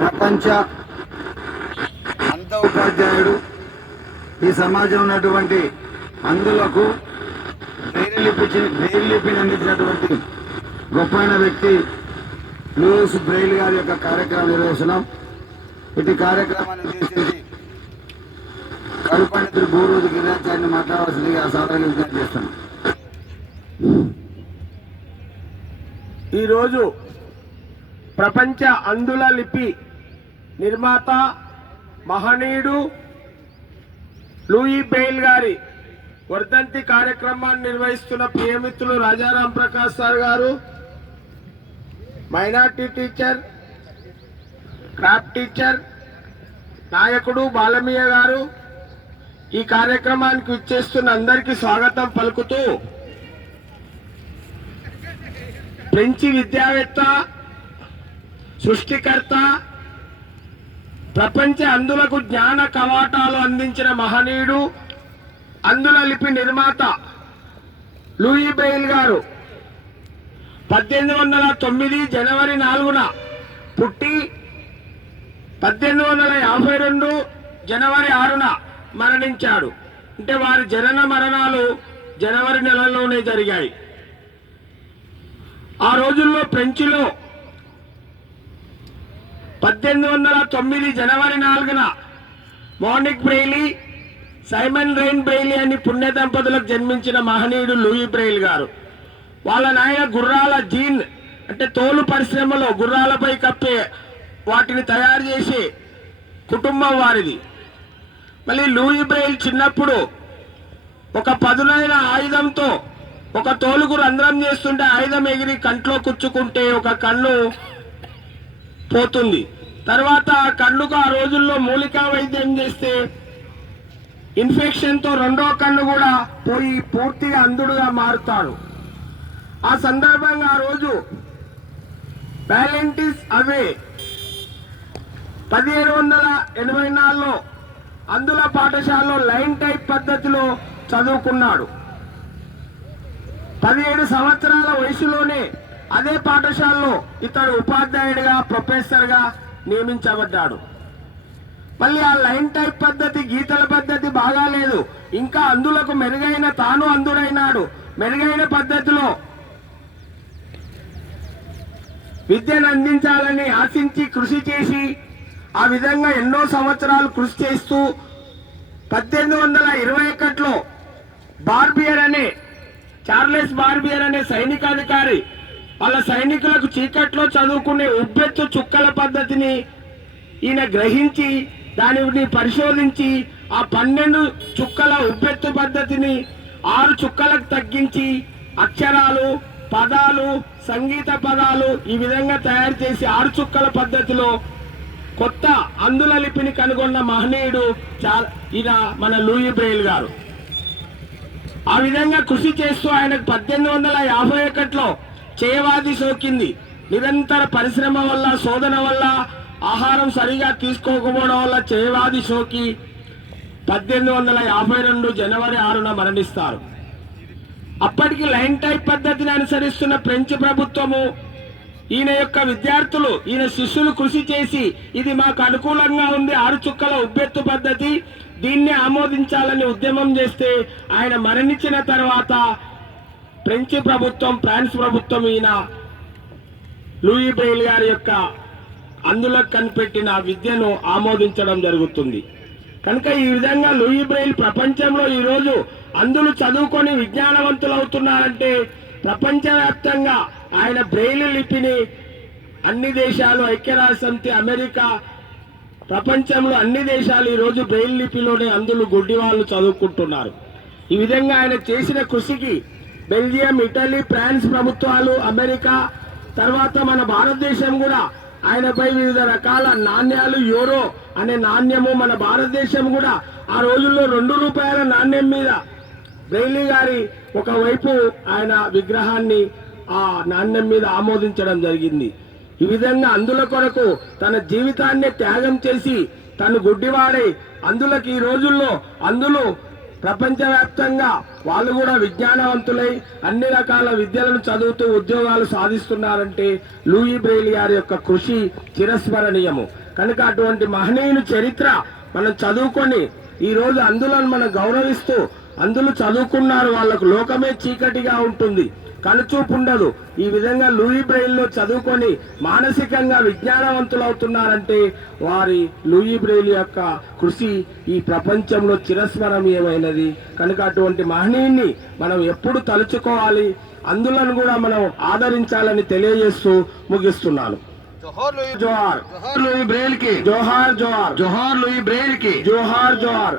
ప్రపంచ అంత ఉపాధ్యాయుడు ఈ సమాజం ఉన్నటువంటి అందులకు బ్రెయిన్ లిపి అందించినటువంటి గొప్పైన వ్యక్తి లూయిస్ బ్రెయిల్ గారి యొక్క కార్యక్రమం నిర్వహిస్తున్నాం. ఇటు కార్యక్రమాన్ని ఉద్దేశించి కవి పండితుడు బూరూరు గిరిరాచారిని మాట్లాడవలసిందిగా సాధారణ విజ్ఞప్తి చేస్తున్నాం. ఈరోజు ప్రపంచ అందుల లిపి నిర్మాత మహనీయుడు లూయి బెయిల్ గారి వర్ధంతి కార్యక్రమాన్ని నిర్వహిస్తున్న ప్రియమిత్రులు Rajaram Prakash sir garu minority teacher craft teacher నాయకుడు బాలమీయ గారు ఈ కార్యక్రమానికి ఇచ్చేస్తున్న అందరికీ స్వాగతం పలుకుతూ ఫ్రెంచి విద్యావేత్త సృష్టికర్త ప్రపంచ అందులకు జ్ఞాన కవాటాలు అందించిన మహనీయుడు అందుల లిపి నిర్మాత లూయి బెయిల్ గారు. పద్దెనిమిది వందల తొమ్మిది జనవరి నాలుగున పుట్టి పద్దెనిమిది వందల యాభై రెండు జనవరి ఆరున మరణించాడు. అంటే వారి జనన మరణాలు జనవరి నెలలోనే జరిగాయి. ఆ రోజుల్లో ఫ్రెంచ్లో పద్దెనిమిది వందల తొమ్మిది జనవరి నాలుగున Monique Braille Simon René Braille అని పుణ్య దంపతులకు జన్మించిన మహనీయుడు లూయి బ్రెయిల్ గారు. వాళ్ళ నాయన గుర్రాల జీన్ అంటే తోలు పరిశ్రమలో గుర్రాలపై కప్పే వాటిని తయారు చేసే కుటుంబం వారిది. మళ్ళీ లూయి బ్రెయిల్ చిన్నప్పుడు ఒక పదునైన ఆయుధంతో ఒక తోలుకు రంధ్రం చేస్తుంటే ఆయుధం ఎగిరి కంట్లో కుచ్చుకుంటే ఒక కన్ను పోతుంది. తర్వాత కన్నుకు ఆ రోజుల్లో మూలికా వైద్యం చేస్తే ఇన్ఫెక్షన్తో రెండో కన్ను కూడా పోయి పూర్తిగా అంధుడుగా మారుతాడు. ఆ సందర్భంగా ఆ రోజు ప్యాలెంటిస్ అవే పదిహేడు వందల ఎనభై నాలుగులో అందుల పాఠశాలలో లైన్ టైప్ పద్ధతిలో చదువుకున్నాడు. పదిహేడు సంవత్సరాల వయసులోనే అదే పాఠశాలలో ఇతడు ఉపాధ్యాయుడిగా ప్రొఫెసర్గా నియమించబడ్డాడు. మళ్ళీ ఆ లైన్ టైప్ పద్ధతి గీతల పద్ధతి బాగాలేదు ఇంకా అందులకు మెరుగైన తాను అందుడైనాడు. మెరుగైన పద్ధతిలో విద్యను అందించాలని ఆశించి కృషి చేసి ఆ విధంగా ఎన్నో సంవత్సరాలు కృషి చేస్తూ పద్దెనిమిది వందల ఇరవై ఒకటిలో బార్బియర్ అనే చార్లెస్ బార్బియర్ అనే సైనికాధికారి వాళ్ళ సైనికులకు చీకట్లో చదువుకునే ఉబ్బెత్తు చుక్కల పద్ధతిని ఈయన గ్రహించి దానిని పరిశోధించి ఆ పన్నెండు చుక్కల ఉబ్బెత్తు పద్ధతిని ఆరు చుక్కలకు తగ్గించి అక్షరాలు పదాలు సంగీత పదాలు ఈ విధంగా తయారు చేసి ఆరు చుక్కల పద్ధతిలో కొత్త అందుల లిపిని కనుగొన్న మహనీయుడు ఈయన మన లూయి బ్రెయిల్ గారు. ఆ విధంగా కృషి చేస్తూ ఆయనకు పద్దెనిమిది వందల యాభై ఒకటిలో చేయవాది సోకింది. నిరంతర పరిశ్రమ వల్ల శోధన వల్ల ఆహారం సరిగా తీసుకోకపోవడం వల్ల చేయవాది సోకి పద్దెనిమిది వందల యాభై రెండు జనవరి ఆరున మరణిస్తారు. అప్పటికి లైన్ టైప్ పద్ధతిని అనుసరిస్తున్న ఫ్రెంచ్ ప్రభుత్వము ఈయన యొక్క విద్యార్థులు ఈయన శిష్యులు కృషి చేసి ఇది మాకు అనుకూలంగా ఉంది ఆరు చుక్కల ఉబ్బెత్తు పద్ధతి దీన్ని ఆమోదించాలని ఉద్యమం చేస్తే ఆయన మరణించిన తర్వాత ఫ్రెంచ్ ప్రభుత్వం ఫ్రాన్స్ ప్రభుత్వం ఈయన లూయి బ్రెయిల్ గారి యొక్క అందులో కనిపెట్టిన విద్యను ఆమోదించడం జరుగుతుంది. కనుక ఈ విధంగా లూయి బ్రెయిల్ ప్రపంచంలో ఈరోజు అందులు చదువుకొని విజ్ఞానవంతులు అవుతున్నారంటే ప్రపంచవ్యాప్తంగా ఆయన బ్రెయిల్ లిపిని అన్ని దేశాలు ఐక్యరాజ్య సమితి అమెరికా ప్రపంచంలో అన్ని దేశాలు ఈరోజు బ్రెయిల్ లిపిలోనే అందులు గుడ్డి వాళ్ళు చదువుకుంటున్నారు. ఈ విధంగా ఆయన చేసిన కృషికి బెల్జియం ఇటలీ ఫ్రాన్స్ ప్రభుత్వాలు అమెరికా తర్వాత మన భారతదేశం కూడా ఆయనపై వివిధ రకాల నాణ్యాలు యూరో అనే నాణ్యము మన భారతదేశం కూడా ఆ రోజుల్లో రెండు రూపాయల నాణ్యం మీద బ్రెయిలీ గారి ఒకవైపు ఆయన విగ్రహాన్ని ఆ నాణ్యం మీద ఆమోదించడం జరిగింది. ఈ విధంగా అందుల కొరకు తన జీవితాన్ని త్యాగం చేసి తను గుడ్డివాడై అందులకి ఈ రోజుల్లో అందులో ప్రపంచవ్యాప్తంగా వాళ్ళు కూడా విజ్ఞానవంతులై అన్ని రకాల విద్యలను చదువుతూ ఉద్యోగాలు సాధిస్తున్నారంటే లూయి బ్రెయిలీ గారి యొక్క కృషి చిరస్మరణీయము కనుక అటువంటి మహనీయుని చరిత్ర మనం చదువుకొని ఈరోజు అందులో అందులను మనం గౌరవిస్తూ అందులో చదువుకున్నారు వాళ్ళకు లోకమే చీకటిగా ఉంటుంది. కనుచూపు ఉండదు. ఈ విధంగా లూయి బ్రెయిల్లో చదువుకొని మానసికంగా విజ్ఞానవంతులు అవుతున్నారంటే వారి లూయి బ్రెయిల్ యొక్క కృషి ఈ ప్రపంచంలో చిరస్మరణీయమైనది. కనుక అటువంటి మహనీయుని మనం ఎప్పుడు తలుచుకోవాలి? అందులను కూడా మనం ఆదరించాలని తెలియజేస్తూ ముగిస్తున్నాను. జోహార్ లూయి జోహార్. జోహార్ లూయి బ్రెయిల్కి జోహార్ జోహార్. జోహార్ లూయి బ్రెయిల్కి జోహార్ జోహార్.